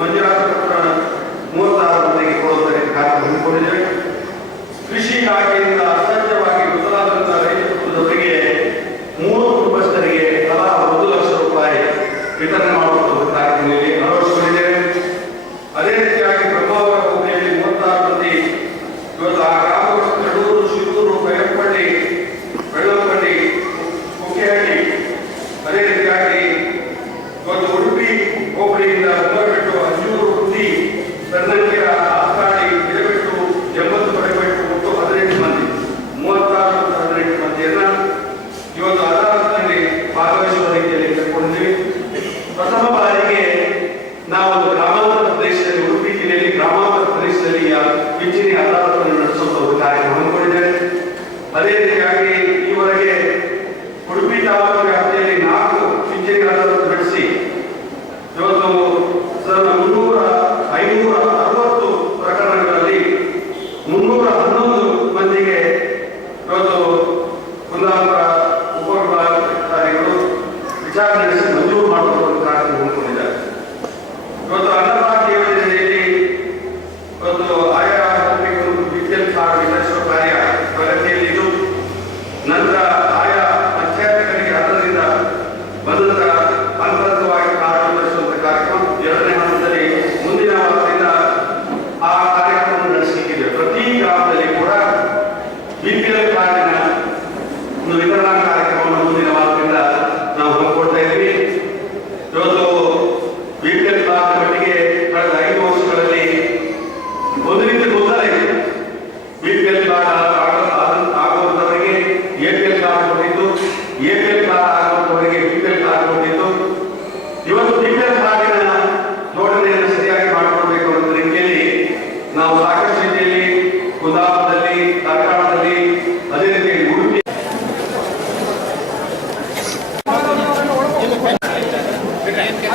ಮಂಜೂರಾತಿ ಪತ್ರ ಮೂವತ್ತಾರು ತೆಗೆದುಕೊಳ್ಳುವುದಕ್ಕೆ ಕಾರ್ಯಕ್ರಮ ಹಮ್ಮಿಕೊಂಡಿದ್ದೇವೆ ಕೃಷಿ ಇಲಾಖೆಯಿಂದ ಭಾಗವಹಿಸುವ ರೀತಿಯಲ್ಲಿ ಕರ್ಕೊಂಡಿದ್ವಿ ಪ್ರಥಮ ಬಾರಿಗೆ ನಾವು ಗ್ರಾಮಾಂತರ ಪ್ರದೇಶದಲ್ಲಿ, ಉಡುಪಿ ಜಿಲ್ಲೆಯಲ್ಲಿ ಗ್ರಾಮಾಂತರ ಪ್ರದೇಶದಲ್ಲಿ ಪಿಂಚಣಿ ಅದಾಲತನ್ನು ನಡೆಸುವಂತ ಒಂದು ಕಾರ್ಯಕ್ರಮ ಹಮ್ಮಿಕೊಂಡಿದ್ದೇವೆ. ಅದೇ ರೀತಿಯಾಗಿ ಈವರೆಗೆ ಉಡುಪಿ ತಾಲೂಕು ವ್ಯಾಪ್ತಿಯಲ್ಲಿ ವಿಚಾರಣೆ ನಡೆಸಿ ಮಂಜೂರು ಮಾಡಬೇಕು ಅಂತ ಹಮ್ಮಿಕೊಂಡಿದ್ದಾರೆ. ಇವತ್ತು ಅನ್ನಭಾಗ್ಯ ಯೋಜನೆಯಲ್ಲಿ ಒಂದು ಆಯಾ ಬಿ ಪಿ ಕಾರ್ಡ್ ವಿತರಿಸುವ ಕಾರ್ಯ ಪ್ರಗತಿಯಲ್ಲಿದ್ದು ನಂತರ ಆಯಾ ಪಂಚಾಯತ್ಗಳಿಗೆ ಅದರಿಂದ ಬಂದಂತ ಹಂತವಾಗಿ ಕಾರ್ಡ್ ವಿತರಿಸುವಂತ ಕಾರ್ಯಕ್ರಮ ಎರಡನೇ ಹಂತದಲ್ಲಿ ಮುಂದಿನ ವಾರದಿಂದ ಆ ಕಾರ್ಯಕ್ರಮ ನಡೆಸಲಿಕ್ಕಿದೆ. ಪ್ರತಿ ಗ್ರಾಮದಲ್ಲಿ ಕೂಡ ಬಿಪಿಎಲ್